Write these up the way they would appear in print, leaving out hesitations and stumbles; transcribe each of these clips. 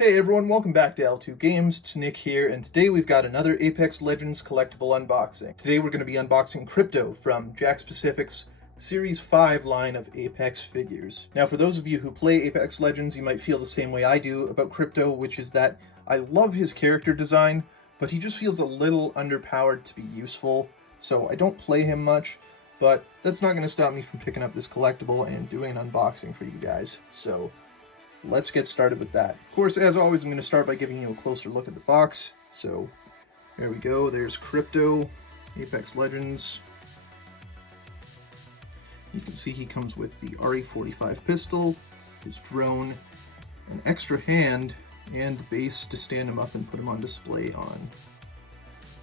Hey everyone, welcome back to L2 Games. It's Nick here, and today we've got another Apex Legends collectible unboxing. Today we're going to be unboxing Crypto from Jakks Pacific's Series 5 line of Apex figures. Now, for those of you who play Apex Legends, you might feel the same way I do about Crypto, which is that I love his character design, but he just feels a little underpowered to be useful, so I don't play him much, but that's not going to stop me from picking up this collectible and doing an unboxing for you guys. So let's get started with that. Of course, as always, I'm going to start by giving you a closer look at the box. So there we go. There's Crypto, Apex Legends. You can see he comes with the RE45 pistol, his drone, an extra hand, and the base to stand him up and put him on display on.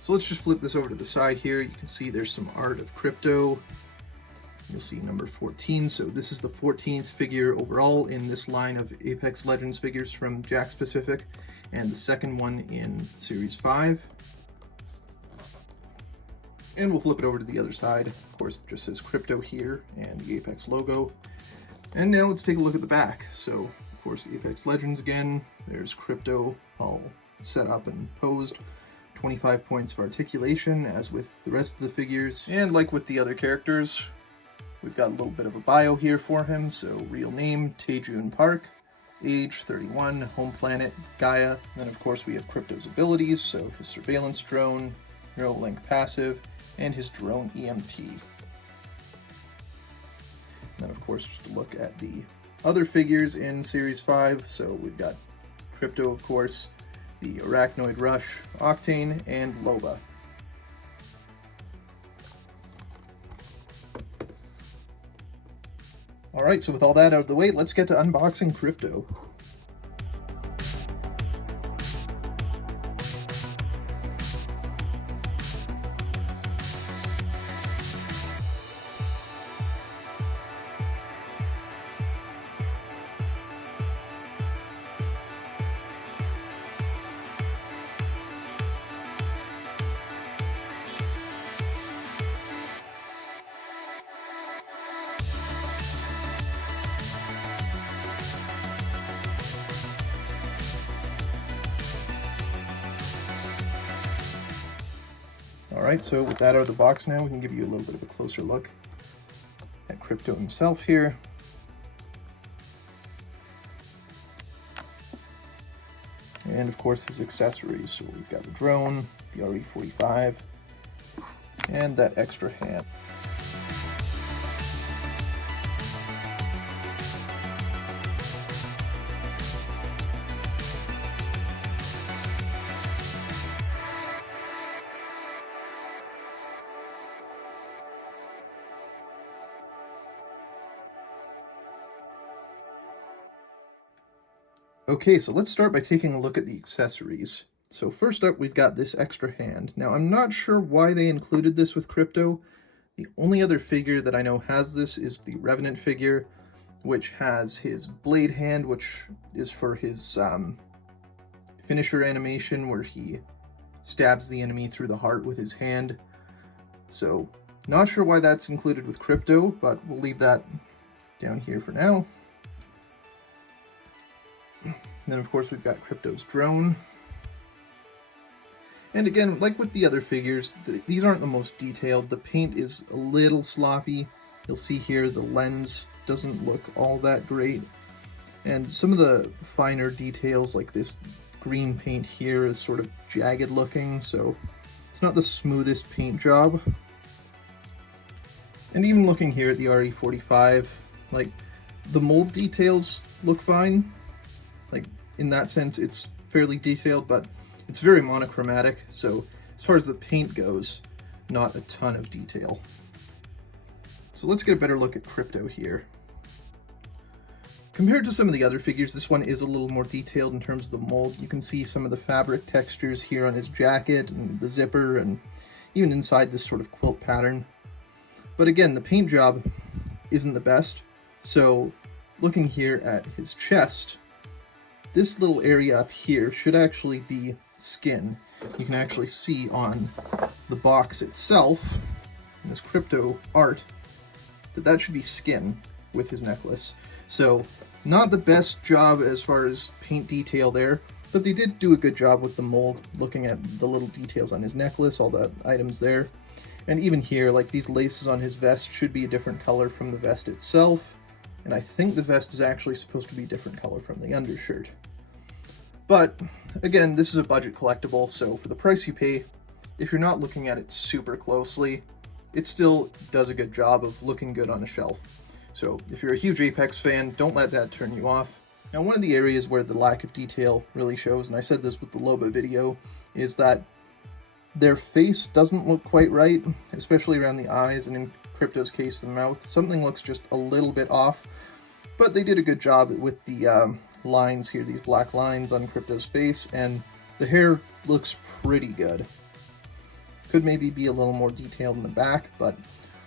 So let's just flip this over to the side here. You can see there's some art of Crypto. You'll see number 14, so this is the 14th figure overall in this line of Apex Legends figures from Jakks Pacific, and the second one in Series 5. And we'll flip it over to the other side. Of course, it just says Crypto here and the Apex logo. And now let's take a look at the back. So, of course, Apex Legends again. There's Crypto all set up and posed. 25 points of articulation, as with the rest of the figures. And like with the other characters, we've got a little bit of a bio here for him. So real name, Taejun Park, age 31, home planet, Gaia. And then of course we have Crypto's abilities, so his surveillance drone, Neuralink passive, and his drone EMP. And then of course just a look at the other figures in Series 5. So we've got Crypto, of course, the Arachnoid Rush, Octane, and Loba. Alright, so with all that out of the way, let's get to unboxing Crypto. Alright, so with that out of the box now, we can give you a little bit of a closer look at Crypto himself here. And of course his accessories. So we've got the drone, the RE45, and that extra hand. Okay, so let's start by taking a look at the accessories. So first up, we've got this extra hand. Now, I'm not sure why they included this with Crypto. The only other figure that I know has this is the Revenant figure, which has his blade hand, which is for his finisher animation, where he stabs the enemy through the heart with his hand. So, not sure why that's included with Crypto, but we'll leave that down here for now. And then of course we've got Crypto's drone. And again, like with the other figures, these aren't the most detailed. The paint is a little sloppy. You'll see here the lens doesn't look all that great. And some of the finer details, like this green paint here, is sort of jagged looking, so it's not the smoothest paint job. And even looking here at the RE45, like, the mold details look fine. Like, in that sense, it's fairly detailed, but it's very monochromatic, so as far as the paint goes, not a ton of detail. So let's get a better look at Crypto here. Compared to some of the other figures, this one is a little more detailed in terms of the mold. You can see some of the fabric textures here on his jacket and the zipper, and even inside this sort of quilt pattern. But again, the paint job isn't the best, so looking here at his chest, this little area up here should actually be skin. You can actually see on the box itself, in this Crypto art, that should be skin with his necklace. So Not the best job as far as paint detail there, but they did do a good job with the mold, looking at the little details on his necklace, all the items there. And even here, like these laces on his vest should be a different color from the vest itself. And I think the vest is actually supposed to be a different color from the undershirt. But again, this is a budget collectible, so for the price you pay, if you're not looking at it super closely, it still does a good job of looking good on a shelf. So if you're a huge Apex fan, don't let that turn you off. Now, one of the areas where the lack of detail really shows, and I said this with the Loba video, is that their face doesn't look quite right, especially around the eyes, and in Crypto's case, the mouth. Something looks just a little bit off, but they did a good job with the lines here, these black lines on Crypto's face, and the hair looks pretty good. Could maybe be a little more detailed in the back, but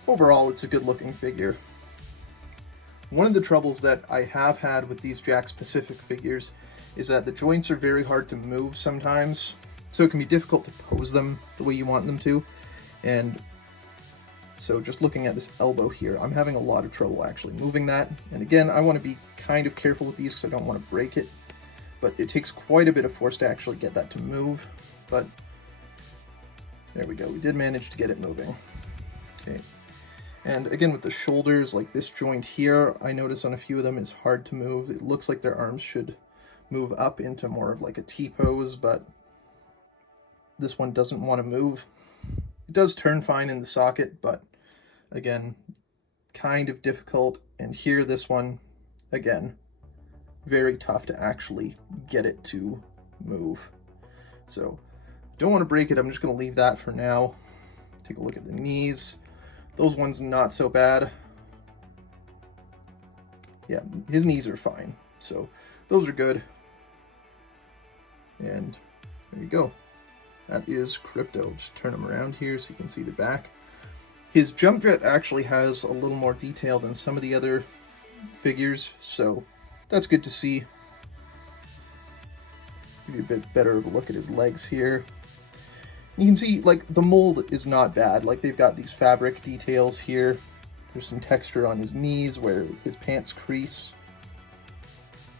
overall, it's a good looking figure. One of the troubles that I have had with these Jakks Pacific figures is that the joints are very hard to move sometimes, so it can be difficult to pose them the way you want them to. And so just looking at this elbow here, I'm having a lot of trouble actually moving that. And again, I want to be kind of careful with these because I don't want to break it, but it takes quite a bit of force to actually get that to move. But there we go, we did manage to get it moving. Okay. And again, with the shoulders, like this joint here, I notice on a few of them it's hard to move. It looks like their arms should move up into more of like a T-pose, but this one doesn't want to move. It does turn fine in the socket, but again, kind of difficult. And here, this one, again, very tough to actually get it to move. So, don't want to break it. I'm just going to leave that for now. Take a look at the knees. Those ones not so bad. Yeah, his knees are fine. So those are good. And there you go. That is Crypto. Just turn him around here so you can see the back. His jump jet actually has a little more detail than some of the other figures, so that's good to see. Give you a bit better of a look at his legs here. You can see, like, the mold is not bad. Like, they've got these fabric details here. There's some texture on his knees where his pants crease.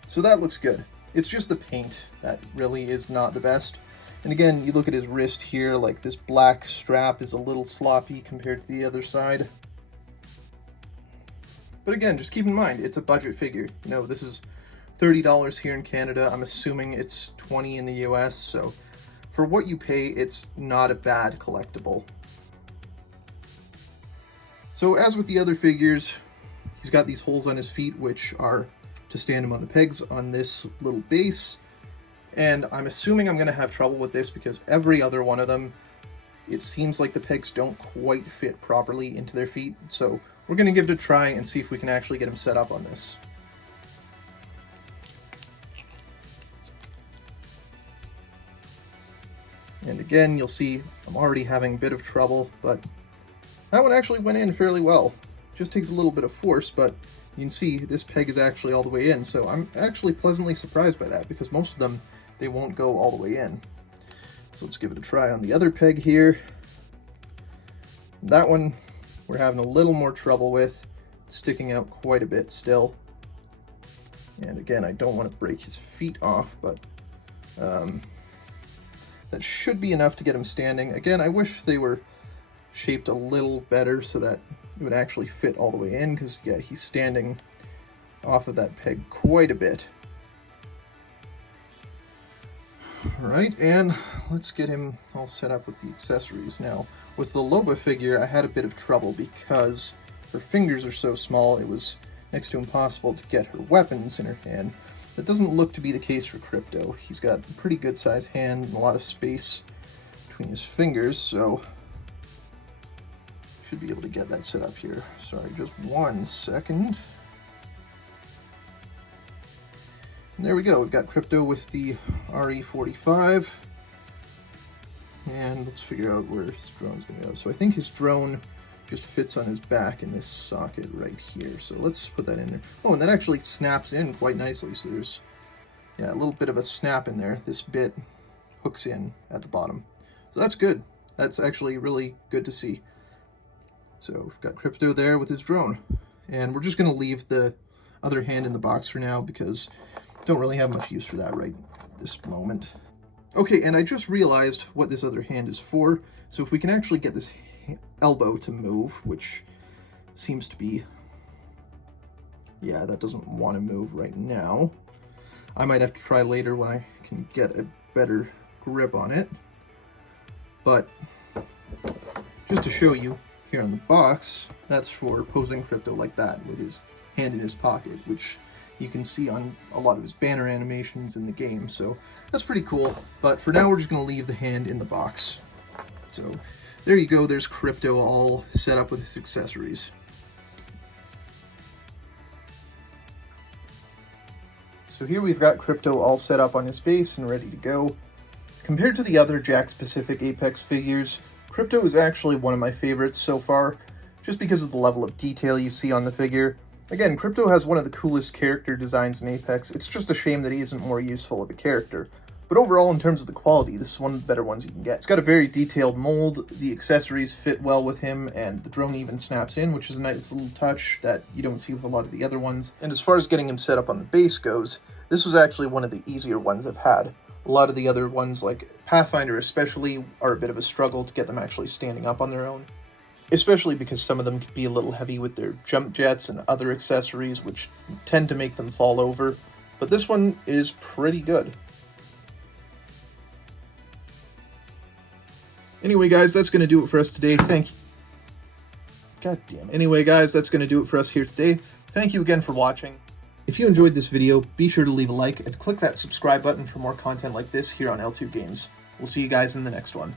So that looks good. It's just the paint that really is not the best. And again, you look at his wrist here, like this black strap is a little sloppy compared to the other side. But again, just keep in mind, it's a budget figure. You know, this is $30 here in Canada. I'm assuming it's $20 in the US, so for what you pay, it's not a bad collectible. So as with the other figures, he's got these holes on his feet, which are to stand him on the pegs on this little base. And I'm assuming I'm going to have trouble with this because every other one of them, it seems like the pegs don't quite fit properly into their feet. So we're going to give it a try and see if we can actually get him set up on this. And again, you'll see I'm already having a bit of trouble, but that one actually went in fairly well. Just takes a little bit of force, but you can see this peg is actually all the way in. So I'm actually pleasantly surprised by that because most of them, they won't go all the way in. So let's give it a try on the other peg here. That one we're having a little more trouble with, sticking out quite a bit still. And again, I don't want to break his feet off, but that should be enough to get him standing. Again, I wish they were shaped a little better so that it would actually fit all the way in, because yeah, he's standing off of that peg quite a bit. All right, and let's get him all set up with the accessories. Now, with the Loba figure, I had a bit of trouble because her fingers are so small, it was next to impossible to get her weapons in her hand. That doesn't look to be the case for Crypto. He's got a pretty good sized hand and a lot of space between his fingers, so should be able to get that set up here. Sorry, just 1 second. And there we go. We've got Crypto with the RE45. And let's figure out where his drone's going to go. So I think his drone just fits on his back in this socket right here. So let's put that in there. Oh, and that actually snaps in quite nicely. So there's, yeah, a little bit of a snap in there. This bit hooks in at the bottom. So that's good. That's actually really good to see. So we've got Crypto there with his drone. And we're just going to leave the other hand in the box for now because I don't really have much use for that right this moment. Okay, and I just realized what this other hand is for. So if we can actually get this elbow to move, which seems to be... yeah, that doesn't want to move right now. I might have to try later when I can get a better grip on it. But just to show you here on the box, that's for posing Crypto like that with his hand in his pocket, which you can see on a lot of his banner animations in the game. So that's pretty cool. But for now, we're just going to leave the hand in the box. So there you go. There's Crypto all set up with his accessories. So here we've got Crypto all set up on his base and ready to go. Compared to the other Jakks Pacific Apex figures, Crypto is actually one of my favorites so far, just because of the level of detail you see on the figure. Again, Crypto has one of the coolest character designs in Apex. It's just a shame that he isn't more useful of a character. But overall, in terms of the quality, this is one of the better ones you can get. It's got a very detailed mold, the accessories fit well with him, and the drone even snaps in, which is a nice little touch that you don't see with a lot of the other ones. And as far as getting him set up on the base goes, this was actually one of the easier ones I've had. A lot of the other ones, like Pathfinder especially, are a bit of a struggle to get them actually standing up on their own. Especially because some of them can be a little heavy with their jump jets and other accessories, which tend to make them fall over. But this one is pretty good. Anyway, guys, that's going to do it for us today. Thank you. God damn. Anyway, guys, that's going to do it for us here today. Thank you again for watching. If you enjoyed this video, be sure to leave a like and click that subscribe button for more content like this here on L2 Games. We'll see you guys in the next one.